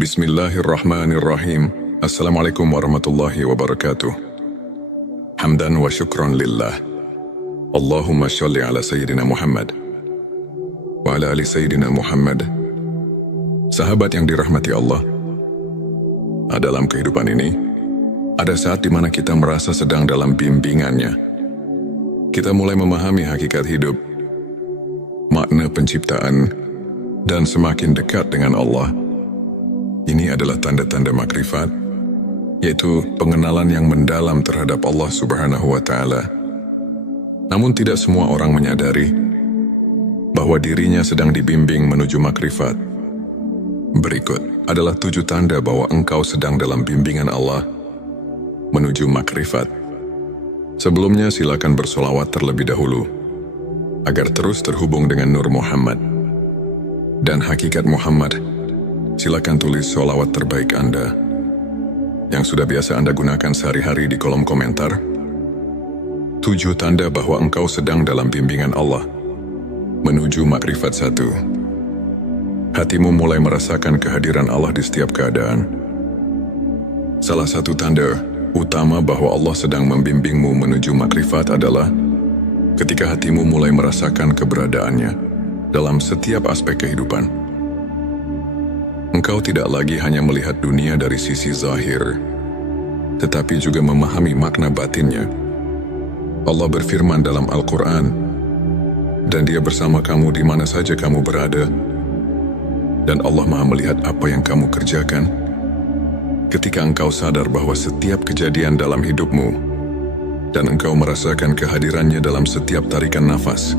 Bismillahirrahmanirrahim. Assalamualaikum warahmatullahi wabarakatuh. Hamdan wa syukran lillah. Allahumma sholli ala Sayyidina Muhammad wa ala ali Sayyidina Muhammad. Sahabat yang dirahmati Allah, dalam kehidupan ini, ada saat di mana kita merasa sedang dalam bimbingannya. Kita mulai memahami hakikat hidup, makna penciptaan, dan semakin dekat dengan Allah. Ini adalah tanda-tanda makrifat, yaitu pengenalan yang mendalam terhadap Allah Subhanahu wa Ta'ala. Namun tidak semua orang menyadari bahwa dirinya sedang dibimbing menuju makrifat. Berikut adalah 7 tanda bahwa engkau sedang dalam bimbingan Allah menuju makrifat. Sebelumnya silakan bersolawat terlebih dahulu agar terus terhubung dengan Nur Muhammad dan hakikat Muhammad. Silakan tulis sholawat terbaik Anda yang sudah biasa Anda gunakan sehari-hari di kolom komentar. 7 tanda bahwa engkau sedang dalam bimbingan Allah menuju makrifat 1. Hatimu mulai merasakan kehadiran Allah di setiap keadaan. Salah satu tanda utama bahwa Allah sedang membimbingmu menuju makrifat adalah ketika hatimu mulai merasakan keberadaannya dalam setiap aspek kehidupan. Engkau tidak lagi hanya melihat dunia dari sisi zahir, tetapi juga memahami makna batinnya. Allah berfirman dalam Al-Quran, dan Dia bersama kamu di mana saja kamu berada, dan Allah Maha melihat apa yang kamu kerjakan. Ketika engkau sadar bahwa setiap kejadian dalam hidupmu, dan engkau merasakan kehadirannya dalam setiap tarikan nafas,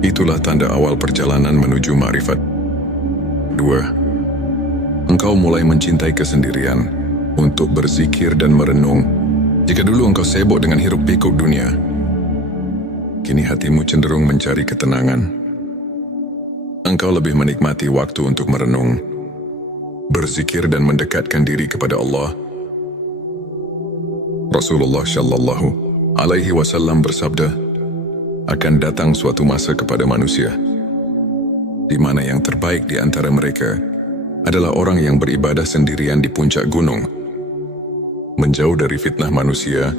itulah tanda awal perjalanan menuju makrifat. 2. Engkau mulai mencintai kesendirian untuk berzikir dan merenung. Jika dulu engkau sibuk dengan hiruk-pikuk dunia, kini hatimu cenderung mencari ketenangan. Engkau lebih menikmati waktu untuk merenung, berzikir dan mendekatkan diri kepada Allah. Rasulullah Shallallahu Alaihi Wasallam bersabda, akan datang suatu masa kepada manusia di mana yang terbaik di antara mereka adalah orang yang beribadah sendirian di puncak gunung, menjauh dari fitnah manusia.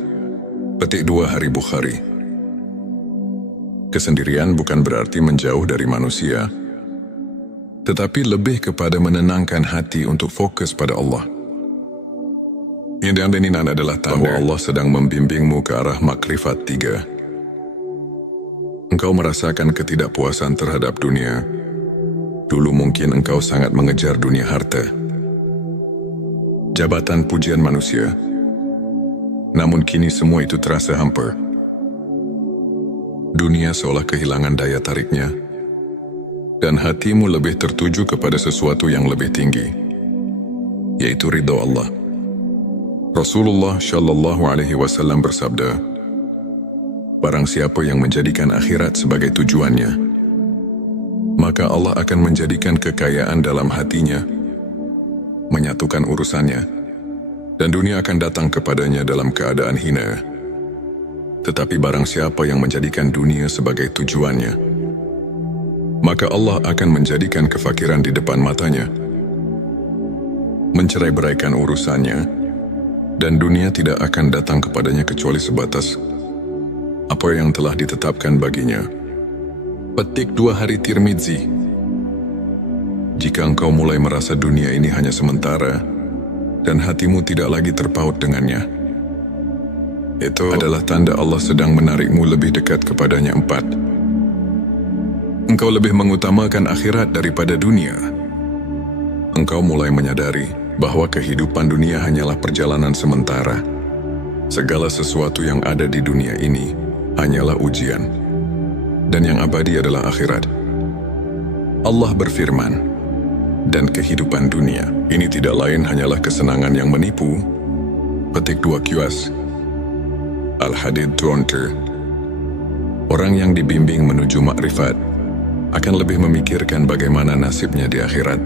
Petik 2 Hari Bukhari. Kesendirian bukan berarti menjauh dari manusia, tetapi lebih kepada menenangkan hati untuk fokus pada Allah. Ini adalah tanda Allah sedang membimbingmu ke arah makrifat 3. Engkau merasakan ketidakpuasan terhadap dunia. Dulu mungkin engkau sangat mengejar dunia harta, jabatan, pujian manusia. Namun kini semua itu terasa hampa. Dunia seolah kehilangan daya tariknya, dan hatimu lebih tertuju kepada sesuatu yang lebih tinggi, yaitu ridha Allah. Rasulullah Shallallahu Alaihi Wasallam bersabda, barang siapa yang menjadikan akhirat sebagai tujuannya, maka Allah akan menjadikan kekayaan dalam hatinya, menyatukan urusannya, dan dunia akan datang kepadanya dalam keadaan hina. Tetapi barang siapa yang menjadikan dunia sebagai tujuannya, maka Allah akan menjadikan kefakiran di depan matanya, mencerai-beraikan urusannya, dan dunia tidak akan datang kepadanya kecuali sebatas apa yang telah ditetapkan baginya. Petik 2 Hari Tirmidzi. Jika engkau mulai merasa dunia ini hanya sementara, dan hatimu tidak lagi terpaut dengannya, itu adalah tanda Allah sedang menarikmu lebih dekat kepadanya. 4. Engkau lebih mengutamakan akhirat daripada dunia. Engkau mulai menyadari bahwa kehidupan dunia hanyalah perjalanan sementara. Segala sesuatu yang ada di dunia ini hanyalah ujian, dan yang abadi adalah akhirat. Allah berfirman, dan kehidupan dunia ini tidak lain hanyalah kesenangan yang menipu. Petik 2 QS Al-Hadid 20. Orang yang dibimbing menuju makrifat akan lebih memikirkan bagaimana nasibnya di akhirat.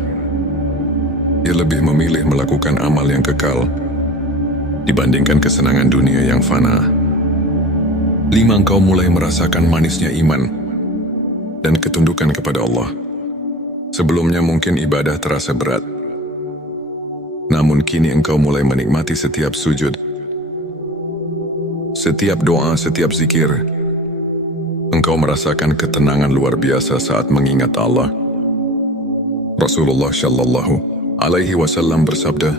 Dia lebih memilih melakukan amal yang kekal dibandingkan kesenangan dunia yang fana. 5. Engkau mulai merasakan manisnya iman dan ketundukan kepada Allah. Sebelumnya mungkin ibadah terasa berat, Namun kini engkau mulai menikmati setiap sujud, setiap doa, setiap zikir. Engkau merasakan ketenangan luar biasa saat mengingat Allah. Rasulullah Shallallahu Alaihi Wasallam bersabda,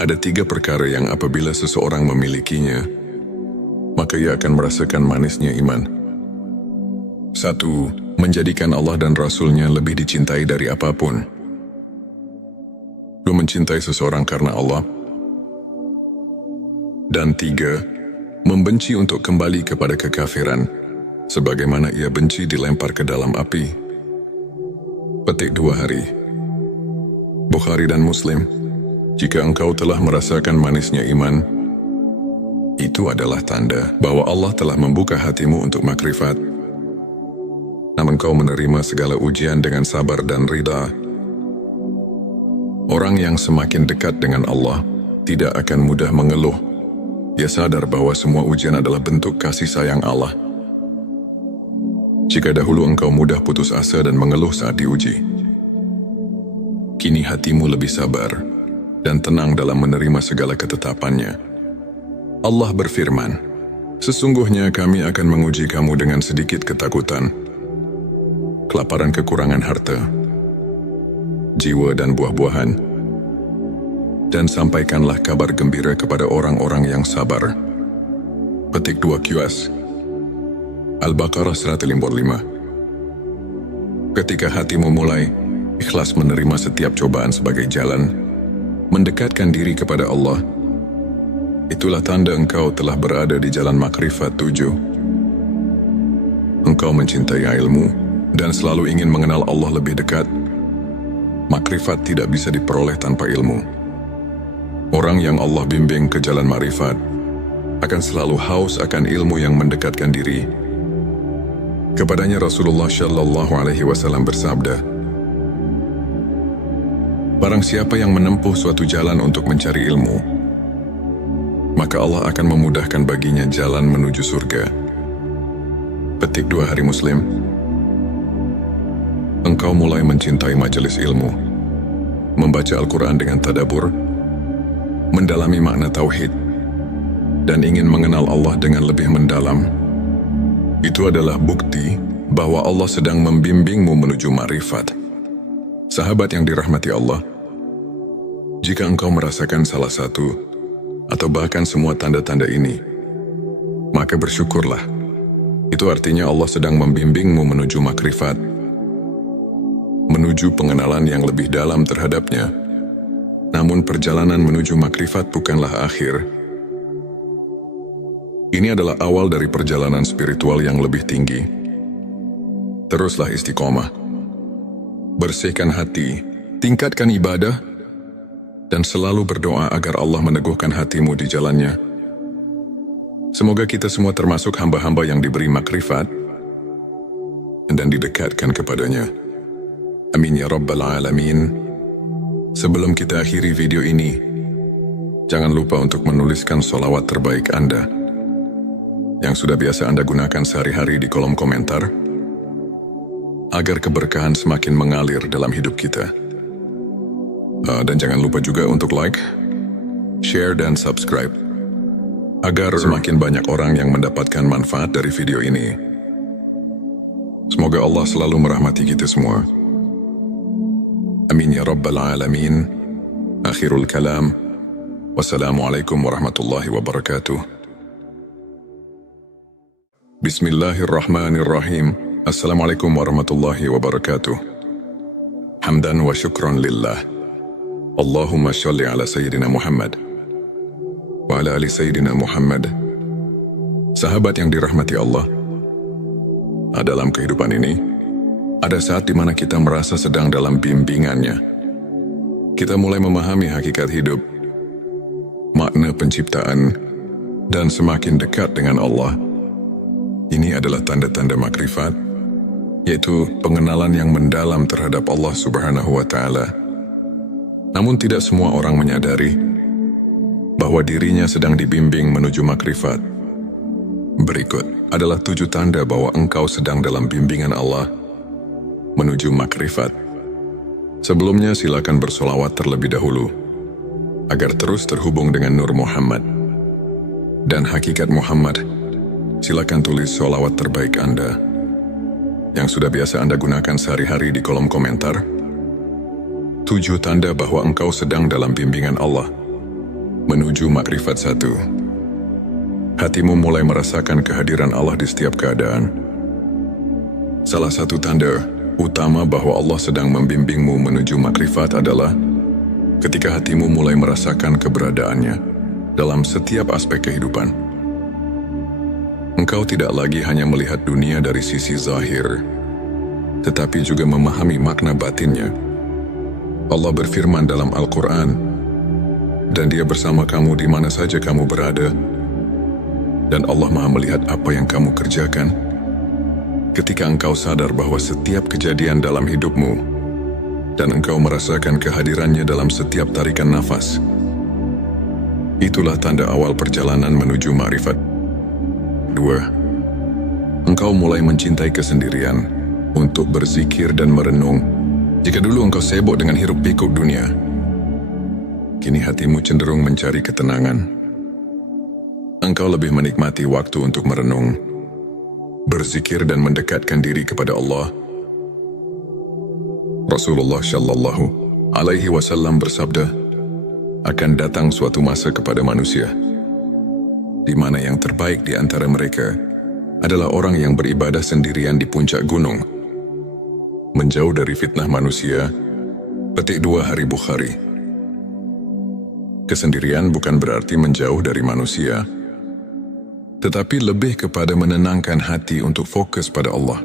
ada 3 perkara yang apabila seseorang memilikinya, maka ia akan merasakan manisnya iman. 1. Menjadikan Allah dan Rasul-Nya lebih dicintai dari apapun. 2. Mencintai seseorang karena Allah. Dan 3. Membenci untuk kembali kepada kekafiran, sebagaimana ia benci dilempar ke dalam api. Petik 2 hari. Bukhari dan Muslim. Jika engkau telah merasakan manisnya iman, itu adalah tanda bahwa Allah telah membuka hatimu untuk makrifat. Namun kau menerima segala ujian dengan sabar dan ridha. Orang yang semakin dekat dengan Allah tidak akan mudah mengeluh. Ia sadar bahwa semua ujian adalah bentuk kasih sayang Allah. Jika dahulu engkau mudah putus asa dan mengeluh saat diuji, kini hatimu lebih sabar dan tenang dalam menerima segala ketetapannya. Allah berfirman, sesungguhnya kami akan menguji kamu dengan sedikit ketakutan, kelaparan, kekurangan harta, jiwa dan buah-buahan, dan sampaikanlah kabar gembira kepada orang-orang yang sabar. Petik 2 QS Al-Baqarah 155. Ketika hatimu mulai ikhlas menerima setiap cobaan sebagai jalan mendekatkan diri kepada Allah, itulah tanda engkau telah berada di jalan makrifat 7. Engkau mencintai ilmu dan selalu ingin mengenal Allah lebih dekat. Makrifat tidak bisa diperoleh tanpa ilmu. Orang yang Allah bimbing ke jalan makrifat akan selalu haus akan ilmu yang mendekatkan diri. Kepadanya Rasulullah Shallallahu Alaihi Wasallam bersabda, barang siapa yang menempuh suatu jalan untuk mencari ilmu, maka Allah akan memudahkan baginya jalan menuju surga. Petik 2 hari Muslim. Engkau mulai mencintai majelis ilmu, membaca Al-Quran dengan tadabbur, mendalami makna tauhid, dan ingin mengenal Allah dengan lebih mendalam. Itu adalah bukti bahwa Allah sedang membimbingmu menuju ma'rifat. Sahabat yang dirahmati Allah, jika engkau merasakan salah satu atau bahkan semua tanda-tanda ini, maka bersyukurlah. Itu artinya Allah sedang membimbingmu menuju makrifat, menuju pengenalan yang lebih dalam terhadapnya. Namun perjalanan menuju makrifat bukanlah akhir. Ini adalah awal dari perjalanan spiritual yang lebih tinggi. Teruslah istiqomah. Bersihkan hati, tingkatkan ibadah, dan selalu berdoa agar Allah meneguhkan hatimu di jalannya. Semoga kita semua termasuk hamba-hamba yang diberi makrifat dan didekatkan kepadanya. Amin ya Rabbal Alamin. Sebelum kita akhiri video ini, jangan lupa untuk menuliskan sholawat terbaik Anda yang sudah biasa Anda gunakan sehari-hari di kolom komentar, agar keberkahan semakin mengalir dalam hidup kita. Dan jangan lupa juga untuk like, share, dan subscribe, agar semakin banyak orang yang mendapatkan manfaat dari video ini. Semoga Allah selalu merahmati kita semua. Amin ya Rabbal Alamin. Akhirul kalam. Wassalamualaikum warahmatullahi wabarakatuh. Bismillahirrahmanirrahim. Assalamualaikum warahmatullahi wabarakatuh. Hamdan wa syukran lillah. Allahumma sholli ala Sayyidina Muhammad wa ala ali Sayyidina Muhammad. Sahabat yang dirahmati Allah, dalam kehidupan ini, ada saat di mana kita merasa sedang dalam bimbingannya. Kita mulai memahami hakikat hidup, makna penciptaan, dan semakin dekat dengan Allah. Ini adalah tanda-tanda makrifat, yaitu pengenalan yang mendalam terhadap Allah Subhanahu wa Ta'ala. Namun tidak semua orang menyadari bahwa dirinya sedang dibimbing menuju makrifat. Berikut adalah 7 tanda bahwa engkau sedang dalam bimbingan Allah menuju makrifat. Sebelumnya silakan bersolawat terlebih dahulu agar terus terhubung dengan Nur Muhammad dan hakikat Muhammad, silakan tulis sholawat terbaik Anda yang sudah biasa Anda gunakan sehari-hari di kolom komentar. 7 tanda bahwa engkau sedang dalam bimbingan Allah menuju makrifat 1. Hatimu mulai merasakan kehadiran Allah di setiap keadaan. Salah satu tanda utama bahwa Allah sedang membimbingmu menuju makrifat adalah ketika hatimu mulai merasakan keberadaannya dalam setiap aspek kehidupan. Engkau tidak lagi hanya melihat dunia dari sisi zahir, tetapi juga memahami makna batinnya. Allah berfirman dalam Al-Quran, dan Dia bersama kamu di mana saja kamu berada, dan Allah Maha melihat apa yang kamu kerjakan. Ketika engkau sadar bahwa setiap kejadian dalam hidupmu, dan engkau merasakan kehadirannya dalam setiap tarikan nafas, itulah tanda awal perjalanan menuju makrifat. 2. Engkau mulai mencintai kesendirian untuk berzikir dan merenung. Jika dulu engkau sibuk dengan hiruk-pikuk dunia, kini hatimu cenderung mencari ketenangan. Engkau lebih menikmati waktu untuk merenung, berzikir dan mendekatkan diri kepada Allah. Rasulullah Shallallahu Alaihi Wasallam bersabda, akan datang suatu masa kepada manusia di mana yang terbaik di antara mereka adalah orang yang beribadah sendirian di puncak gunung, menjauh dari fitnah manusia. Petik 2 Hari Bukhari. Kesendirian bukan berarti menjauh dari manusia, tetapi lebih kepada menenangkan hati untuk fokus pada Allah.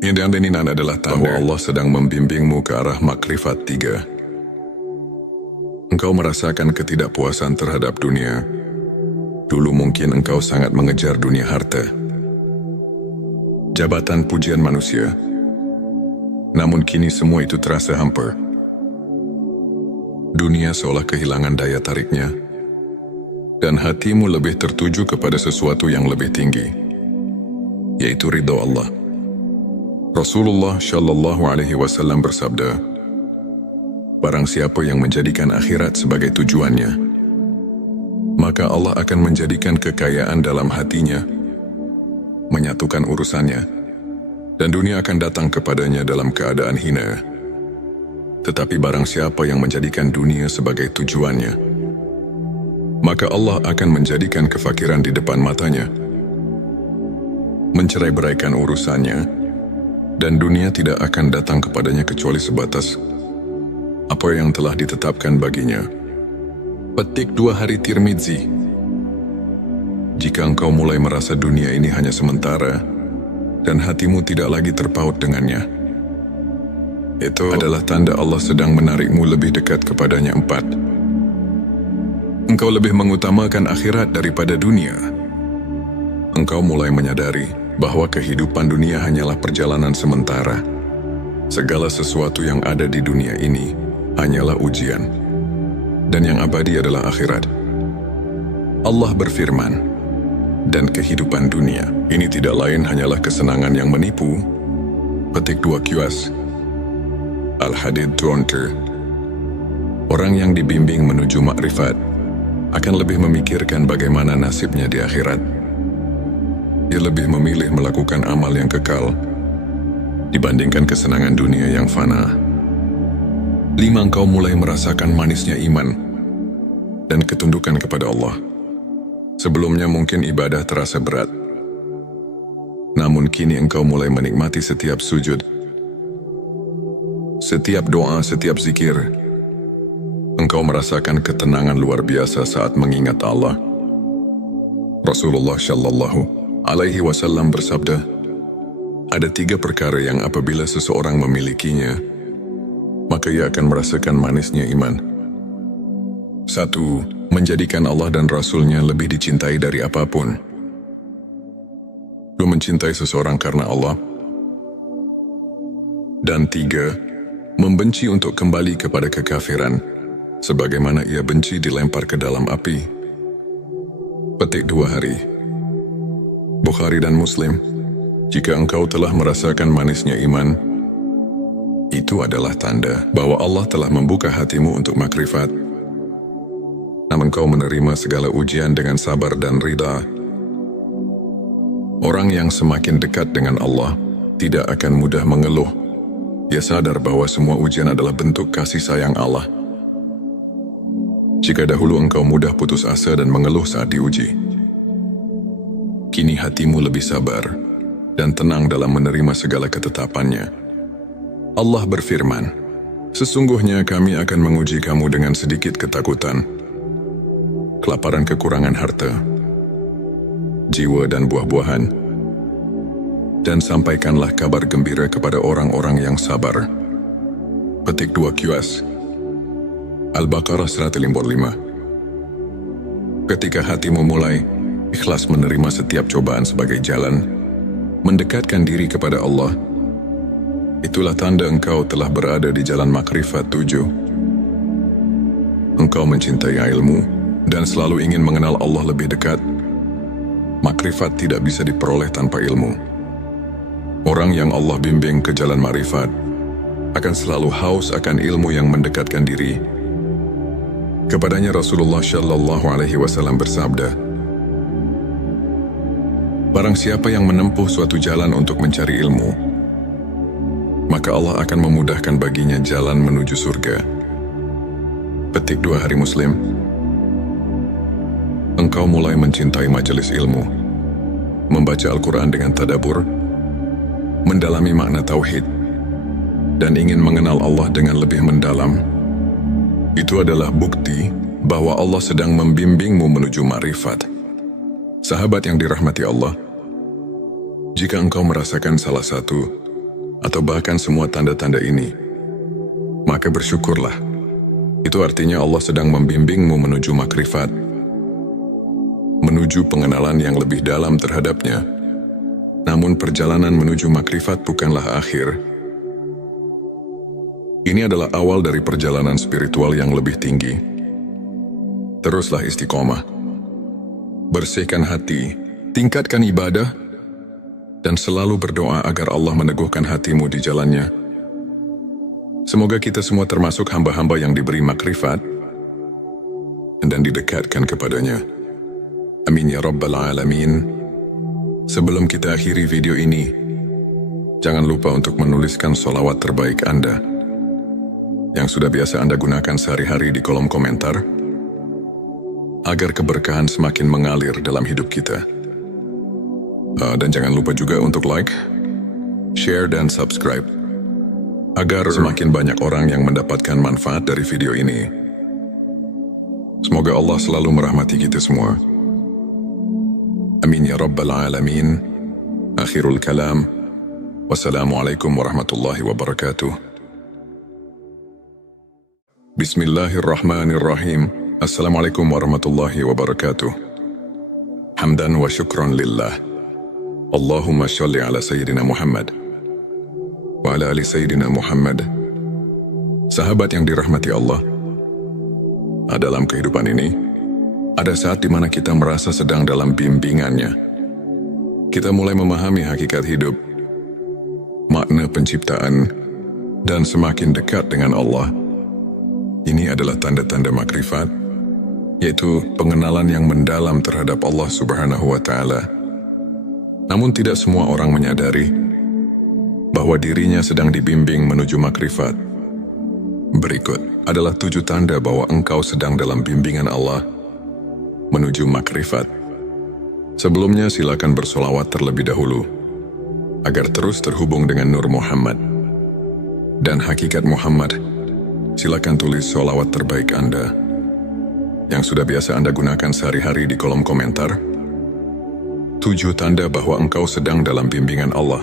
Yang diaminin adalah tahu Allah sedang membimbingmu ke arah makrifat 3. Engkau merasakan ketidakpuasan terhadap dunia. Dulu mungkin engkau sangat mengejar dunia harta, jabatan, pujian manusia. Namun kini semua itu terasa hampa. Dunia seolah kehilangan daya tariknya, dan hatimu lebih tertuju kepada sesuatu yang lebih tinggi, yaitu ridha Allah. Rasulullah Shallallahu Alaihi Wasallam bersabda, barang siapa yang menjadikan akhirat sebagai tujuannya, maka Allah akan menjadikan kekayaan dalam hatinya, menyatukan urusannya, dan dunia akan datang kepadanya dalam keadaan hina. Tetapi barang siapa yang menjadikan dunia sebagai tujuannya, maka Allah akan menjadikan kefakiran di depan matanya, mencerai-beraikan urusannya, dan dunia tidak akan datang kepadanya kecuali sebatas apa yang telah ditetapkan baginya. Petik 2 Hari Tirmidzi. Jika engkau mulai merasa dunia ini hanya sementara, dan hatimu tidak lagi terpaut dengannya, itu adalah tanda Allah sedang menarikmu lebih dekat kepadanya. 4. Engkau lebih mengutamakan akhirat daripada dunia. Engkau mulai menyadari bahwa kehidupan dunia hanyalah perjalanan sementara. Segala sesuatu yang ada di dunia ini hanyalah ujian, dan yang abadi adalah akhirat. Allah berfirman, dan kehidupan dunia ini tidak lain hanyalah kesenangan yang menipu. Petik 2 QS. Al-Hadid 20. Orang yang dibimbing menuju makrifat akan lebih memikirkan bagaimana nasibnya di akhirat. Dia lebih memilih melakukan amal yang kekal dibandingkan kesenangan dunia yang fana. 5. Engkau mulai merasakan manisnya iman dan ketundukan kepada Allah. Sebelumnya mungkin ibadah terasa berat, namun kini engkau mulai menikmati setiap sujud, setiap doa, setiap zikir. Engkau merasakan ketenangan luar biasa saat mengingat Allah. Rasulullah Shallallahu Alaihi Wasallam bersabda, ada 3 perkara yang apabila seseorang memilikinya, maka ia akan merasakan manisnya iman. 1. Menjadikan Allah dan Rasul-Nya lebih dicintai dari apapun. 2. Mencintai seseorang karena Allah. Dan 3. Membenci untuk kembali kepada kekafiran, sebagaimana ia benci dilempar ke dalam api. Petik 2 Hari. Bukhari dan Muslim. Jika engkau telah merasakan manisnya iman, Itu adalah tanda bahwa Allah telah membuka hatimu untuk makrifat. Namun kau menerima segala ujian dengan sabar dan ridha. Orang yang semakin dekat dengan Allah tidak akan mudah mengeluh. Dia sadar bahwa semua ujian adalah bentuk kasih sayang Allah. Jika dahulu engkau mudah putus asa dan mengeluh saat diuji, kini hatimu lebih sabar dan tenang dalam menerima segala ketetapannya. Allah berfirman, "Sesungguhnya kami akan menguji kamu dengan sedikit ketakutan, kelaparan kekurangan harta, jiwa dan buah-buahan, dan sampaikanlah kabar gembira kepada orang-orang yang sabar." Petik 2 QS Al-Baqarah 155. Ketika hatimu mulai ikhlas menerima setiap cobaan sebagai jalan mendekatkan diri kepada Allah, itulah tanda engkau telah berada di jalan makrifat 7. Engkau mencintai ilmu dan selalu ingin mengenal Allah lebih dekat. Makrifat tidak bisa diperoleh tanpa ilmu. Orang yang Allah bimbing ke jalan makrifat akan selalu haus akan ilmu yang mendekatkan diri. Kepadanya Rasulullah Shallallahu Alaihi Wasallam bersabda, "Barang siapa yang menempuh suatu jalan untuk mencari ilmu, maka Allah akan memudahkan baginya jalan menuju surga." Petik 2 Hari Muslim. Engkau mulai mencintai majelis ilmu, membaca Al-Quran dengan tadabbur, mendalami makna tauhid, dan ingin mengenal Allah dengan lebih mendalam. Itu adalah bukti bahwa Allah sedang membimbingmu menuju makrifat. Sahabat yang dirahmati Allah, jika engkau merasakan salah satu atau bahkan semua tanda-tanda ini, maka bersyukurlah. Itu artinya Allah sedang membimbingmu menuju makrifat, menuju pengenalan yang lebih dalam terhadapnya. Namun perjalanan menuju makrifat bukanlah akhir. Ini adalah awal dari perjalanan spiritual yang lebih tinggi. Teruslah istiqomah. Bersihkan hati, tingkatkan ibadah, dan selalu berdoa agar Allah meneguhkan hatimu di jalannya. Semoga kita semua termasuk hamba-hamba yang diberi makrifat dan didekatkan kepadanya. Amin ya Rabbal Alamin. Sebelum kita akhiri video ini, jangan lupa untuk menuliskan sholawat terbaik Anda yang sudah biasa Anda gunakan sehari-hari di kolom komentar, agar keberkahan semakin mengalir dalam hidup kita. Dan jangan lupa juga untuk like, share, dan subscribe, agar semakin banyak orang yang mendapatkan manfaat dari video ini. Semoga Allah selalu merahmati kita semua. Amin ya Rabbal Alamin. Akhirul kalam. Wassalamualaikum warahmatullahi wabarakatuh. Bismillahirrahmanirrahim. Assalamualaikum warahmatullahi wabarakatuh. Hamdan wa syukran lillah. Allahumma sholli ala Sayyidina Muhammad wa ala ali Sayyidina Muhammad. Sahabat yang dirahmati Allah, dalam kehidupan ini, ada saat di mana kita merasa sedang dalam bimbingannya. Kita mulai memahami hakikat hidup, makna penciptaan, dan semakin dekat dengan Allah. Ini adalah tanda-tanda makrifat, yaitu pengenalan yang mendalam terhadap Allah Subhanahu wa Ta'ala. Namun tidak semua orang menyadari bahwa dirinya sedang dibimbing menuju makrifat. Berikut adalah 7 tanda bahwa engkau sedang dalam bimbingan Allah menuju makrifat. Sebelumnya silakan bersolawat terlebih dahulu, agar terus terhubung dengan Nur Muhammad dan hakikat Muhammad. Silakan tulis sholawat terbaik Anda yang sudah biasa Anda gunakan sehari-hari di kolom komentar. 7 tanda bahwa engkau sedang dalam bimbingan Allah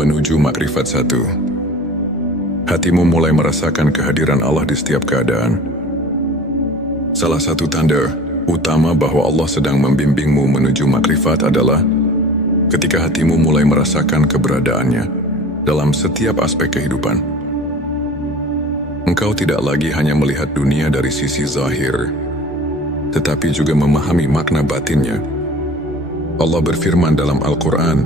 menuju makrifat 1. Hatimu mulai merasakan kehadiran Allah di setiap keadaan. Salah satu tanda utama bahwa Allah sedang membimbingmu menuju makrifat adalah ketika hatimu mulai merasakan keberadaannya dalam setiap aspek kehidupan. Engkau tidak lagi hanya melihat dunia dari sisi zahir, tetapi juga memahami makna batinnya. Allah berfirman dalam Al-Quran,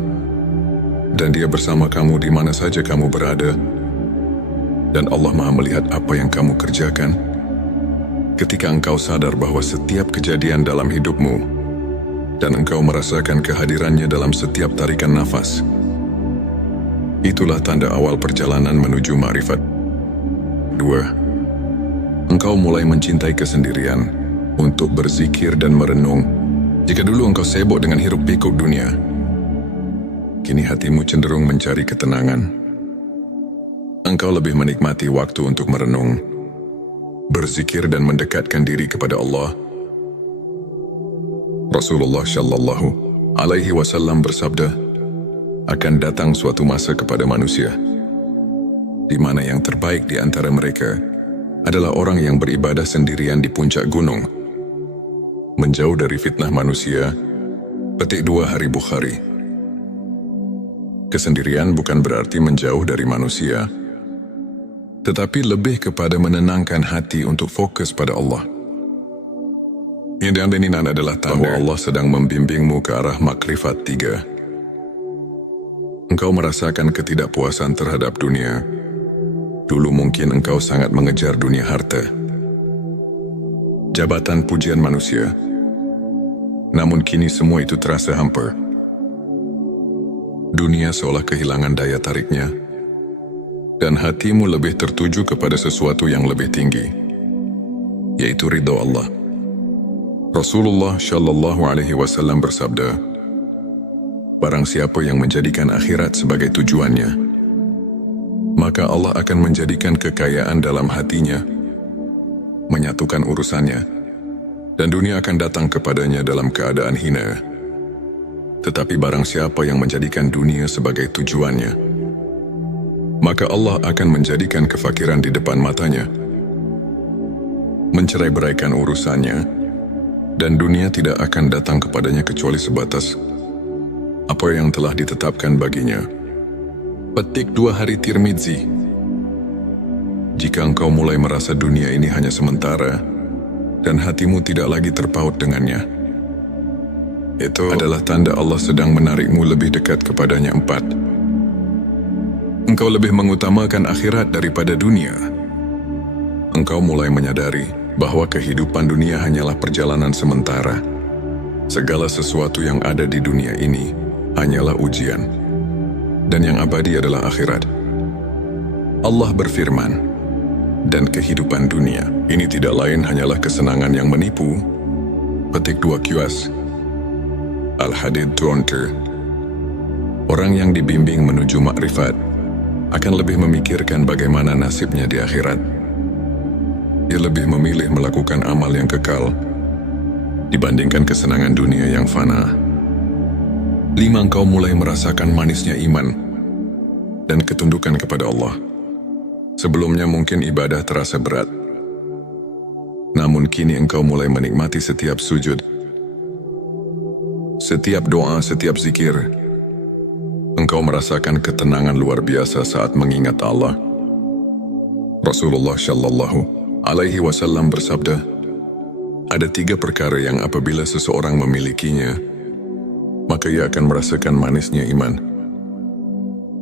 "Dan Dia bersama kamu di mana saja kamu berada, Dan Allah Maha melihat apa yang kamu kerjakan. Ketika engkau sadar bahwa setiap kejadian dalam hidupmu dan engkau merasakan kehadirannya dalam setiap tarikan nafas, itulah tanda awal perjalanan menuju ma'rifat. 2. Engkau mulai mencintai kesendirian untuk berzikir dan merenung. Jika dulu engkau sibuk dengan hiruk-pikuk dunia, kini hatimu cenderung mencari ketenangan. Engkau lebih menikmati waktu untuk merenung, berzikir dan mendekatkan diri kepada Allah. Rasulullah Shallallahu Alaihi Wasallam bersabda, akan datang suatu masa kepada manusia, di mana yang terbaik di antara mereka adalah orang yang beribadah sendirian di puncak gunung, menjauh dari fitnah manusia. Petik 2 Hari Bukhari. Kesendirian bukan berarti menjauh dari manusia, tetapi lebih kepada menenangkan hati untuk fokus pada Allah. Ini adalah tanda Allah sedang membimbingmu ke arah makrifat 3. Engkau merasakan ketidakpuasan terhadap dunia. Dulu mungkin engkau sangat mengejar dunia harta, jabatan, pujian manusia. Namun kini semua itu terasa hampa. Dunia seolah kehilangan daya tariknya, dan hatimu lebih tertuju kepada sesuatu yang lebih tinggi, yaitu ridha Allah. Rasulullah Shallallahu Alaihi Wasallam bersabda, barang siapa yang menjadikan akhirat sebagai tujuannya, maka Allah akan menjadikan kekayaan dalam hatinya, menyatukan urusannya, dan dunia akan datang kepadanya dalam keadaan hina. Tetapi barang siapa yang menjadikan dunia sebagai tujuannya, maka Allah akan menjadikan kefakiran di depan matanya, mencerai-beraikan urusannya, dan dunia tidak akan datang kepadanya kecuali sebatas apa yang telah ditetapkan baginya. Petik 2 Hari Tirmidzi. Jika engkau mulai merasa dunia ini hanya sementara, dan hatimu tidak lagi terpaut dengannya, itu adalah tanda Allah sedang menarikmu lebih dekat kepadanya. 4. Engkau lebih mengutamakan akhirat daripada dunia. Engkau mulai menyadari bahwa kehidupan dunia hanyalah perjalanan sementara. Segala sesuatu yang ada di dunia ini hanyalah ujian, dan yang abadi adalah akhirat. Allah berfirman, dan kehidupan dunia ini tidak lain hanyalah kesenangan yang menipu. Petik 2 QS Al-Hadid 20. Orang yang dibimbing menuju makrifat akan lebih memikirkan bagaimana nasibnya di akhirat. Dia lebih memilih melakukan amal yang kekal dibandingkan kesenangan dunia yang fana. 5. Engkau mulai merasakan manisnya iman dan ketundukan kepada Allah. Sebelumnya mungkin ibadah terasa berat, namun kini engkau mulai menikmati setiap sujud, setiap doa, setiap zikir. Engkau merasakan ketenangan luar biasa saat mengingat Allah. Rasulullah Shallallahu Alaihi Wasallam bersabda, ada 3 perkara yang apabila seseorang memilikinya, maka ia akan merasakan manisnya iman.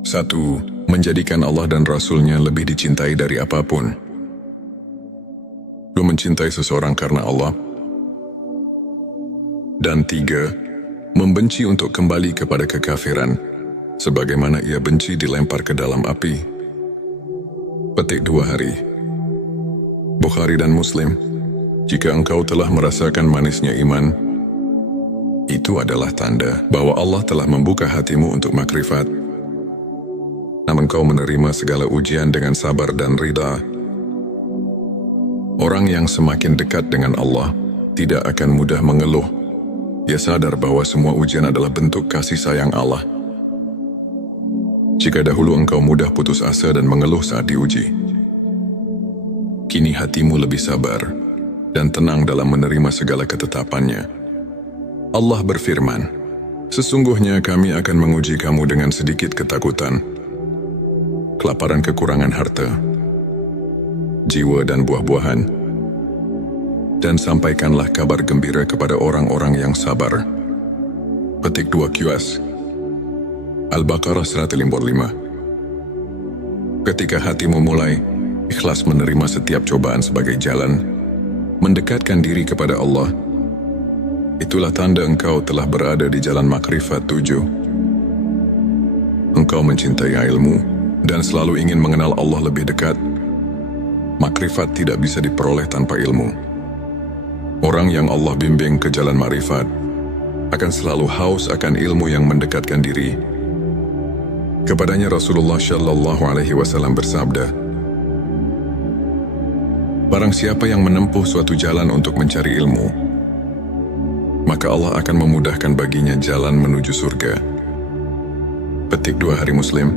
1. Menjadikan Allah dan Rasul-Nya lebih dicintai dari apapun. 2. Mencintai seseorang karena Allah. Dan 3. Membenci untuk kembali kepada kekafiran, sebagaimana ia benci dilempar ke dalam api. Petik 2 Hari Bukhari dan Muslim. Jika engkau telah merasakan manisnya iman, itu adalah tanda bahwa Allah telah membuka hatimu untuk makrifat. Namun engkau menerima segala ujian dengan sabar dan ridha. Orang yang semakin dekat dengan Allah tidak akan mudah mengeluh. Ia sadar bahwa semua ujian adalah bentuk kasih sayang Allah. Jika dahulu engkau mudah putus asa dan mengeluh saat diuji, kini hatimu lebih sabar dan tenang dalam menerima segala ketetapannya. Allah berfirman, sesungguhnya kami akan menguji kamu dengan sedikit ketakutan, kelaparan, kekurangan harta, jiwa dan buah-buahan, dan sampaikanlah kabar gembira kepada orang-orang yang sabar. Petik 2 QS Al-Baqarah 155. Ketika hatimu mulai ikhlas menerima setiap cobaan sebagai jalan mendekatkan diri kepada Allah, itulah tanda engkau telah berada di jalan makrifat 7. Engkau mencintai ilmu dan selalu ingin mengenal Allah lebih dekat. Makrifat tidak bisa diperoleh tanpa ilmu. Orang yang Allah bimbing ke jalan makrifat akan selalu haus akan ilmu yang mendekatkan diri. Kepadanya Rasulullah Shallallahu Alaihi Wasallam bersabda, barang siapa yang menempuh suatu jalan untuk mencari ilmu, maka Allah akan memudahkan baginya jalan menuju surga. Petik 2 Hari Muslim.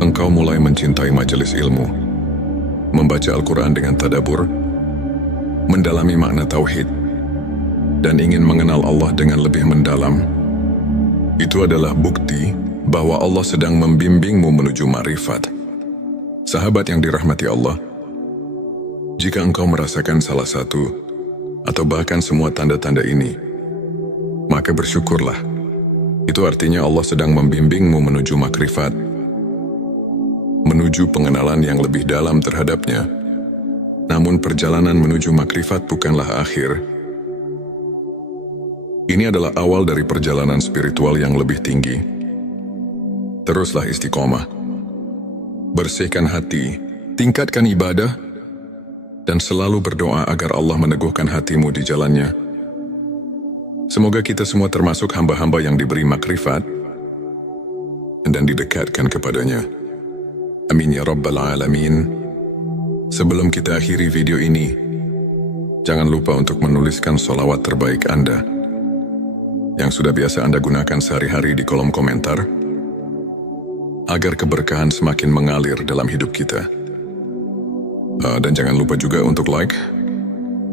Engkau mulai mencintai majelis ilmu, membaca Al-Quran dengan tadabbur, mendalami makna tauhid, dan ingin mengenal Allah dengan lebih mendalam. Itu adalah bukti bahwa Allah sedang membimbingmu menuju ma'rifat. Sahabat yang dirahmati Allah, jika engkau merasakan salah satu atau bahkan semua tanda-tanda ini, maka bersyukurlah. Itu artinya Allah sedang membimbingmu menuju makrifat, menuju pengenalan yang lebih dalam terhadapnya. Namun perjalanan menuju makrifat bukanlah akhir. Ini adalah awal dari perjalanan spiritual yang lebih tinggi. Teruslah istiqomah. Bersihkan hati, tingkatkan ibadah, dan selalu berdoa agar Allah meneguhkan hatimu di jalannya. Semoga kita semua termasuk hamba-hamba yang diberi makrifat dan didekatkan kepadanya. Amin ya Rabbal Alamin. Sebelum kita akhiri video ini, jangan lupa untuk menuliskan sholawat terbaik Anda yang sudah biasa Anda gunakan sehari-hari di kolom komentar, agar keberkahan semakin mengalir dalam hidup kita. Dan jangan lupa juga untuk like,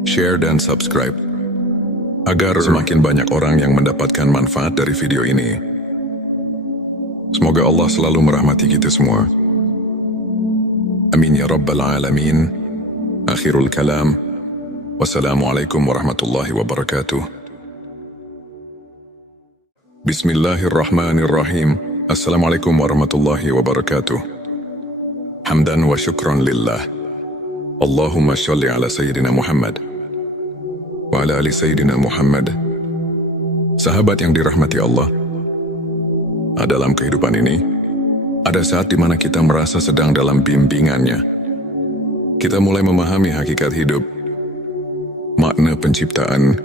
share, dan subscribe, agar semakin banyak orang yang mendapatkan manfaat dari video ini. Semoga Allah selalu merahmati kita semua. Amin ya Rabbal Alamin. Akhirul kalam. Wassalamualaikum warahmatullahi wabarakatuh. Bismillahirrahmanirrahim. Assalamualaikum warahmatullahi wabarakatuh. Hamdan wa syukran lillah. Allahumma sholli ala Sayyidina Muhammad wa ala ali Sayyidina Muhammad. Sahabat yang dirahmati Allah, dalam kehidupan ini, ada saat di mana kita merasa sedang dalam bimbingannya. Kita mulai memahami hakikat hidup, makna penciptaan,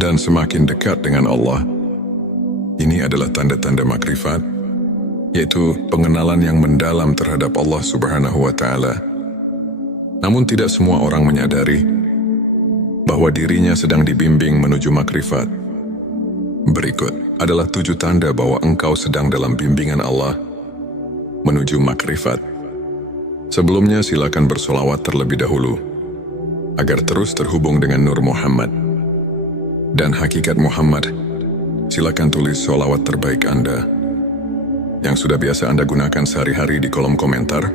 dan semakin dekat dengan Allah. Ini adalah tanda-tanda makrifat, yaitu pengenalan yang mendalam terhadap Allah Subhanahu wa Ta'ala. Namun tidak semua orang menyadari bahwa dirinya sedang dibimbing menuju makrifat. Berikut adalah 7 tanda bahwa engkau sedang dalam bimbingan Allah menuju makrifat. Sebelumnya silakan bersolawat terlebih dahulu, agar terus terhubung dengan Nur Muhammad dan hakikat Muhammad. Silakan tulis solawat terbaik Anda yang sudah biasa Anda gunakan sehari-hari di kolom komentar.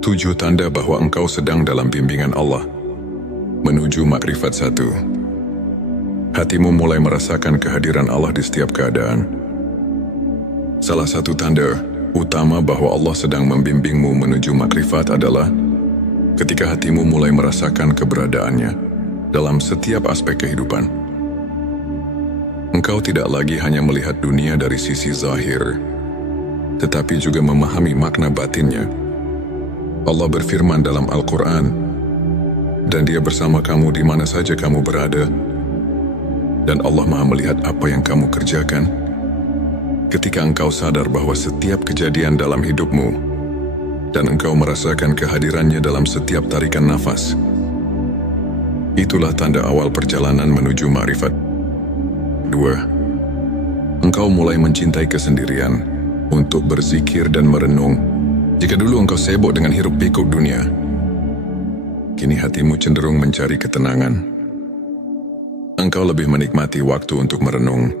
7 tanda bahwa engkau sedang dalam bimbingan Allah menuju makrifat 1. Hatimu mulai merasakan kehadiran Allah di setiap keadaan. Salah satu tanda utama bahwa Allah sedang membimbingmu menuju makrifat adalah ketika hatimu mulai merasakan keberadaannya dalam setiap aspek kehidupan. Engkau tidak lagi hanya melihat dunia dari sisi zahir, tetapi juga memahami makna batinnya. Allah berfirman dalam Al-Quran, dan Dia bersama kamu di mana saja kamu berada, dan Allah Maha melihat apa yang kamu kerjakan. Ketika engkau sadar bahwa setiap kejadian dalam hidupmu, dan engkau merasakan kehadirannya dalam setiap tarikan nafas, itulah tanda awal perjalanan menuju ma'rifat. 2. Engkau mulai mencintai kesendirian untuk berzikir dan merenung. Jika dulu engkau sibuk dengan hiruk-pikuk dunia, kini hatimu cenderung mencari ketenangan. Engkau lebih menikmati waktu untuk merenung,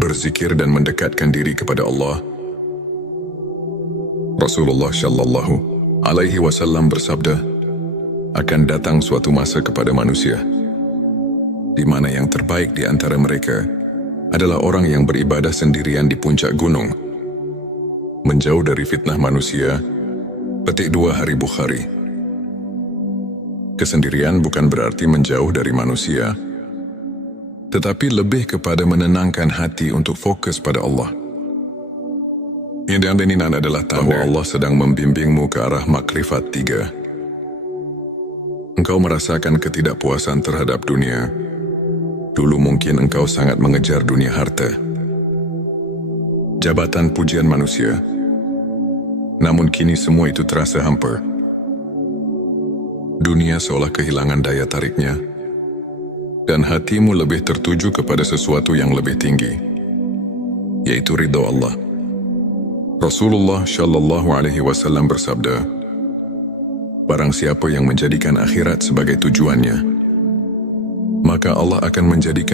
berzikir dan mendekatkan diri kepada Allah. Rasulullah Shallallahu Alaihi Wasallam bersabda, akan datang suatu masa kepada manusia, di mana yang terbaik di antara mereka adalah orang yang beribadah sendirian di puncak gunung, menjauh dari fitnah manusia Petik 2 Hari Bukhari. Kesendirian bukan berarti menjauh dari manusia, tetapi lebih kepada menenangkan hati untuk fokus pada Allah. Yang diaminin adalah tahu Allah sedang membimbingmu ke arah makrifat 3. Engkau merasakan ketidakpuasan terhadap dunia. Dulu mungkin engkau sangat mengejar dunia harta, jabatan, pujian manusia. Namun kini semua itu terasa hampa. Dunia seolah kehilangan daya tariknya, dan hatimu lebih tertuju kepada sesuatu yang lebih tinggi, yaitu ridha Allah. Rasulullah Shallallahu Alaihi Wasallam bersabda, barang siapa yang menjadikan akhirat sebagai tujuannya, maka Allah akan menjadikan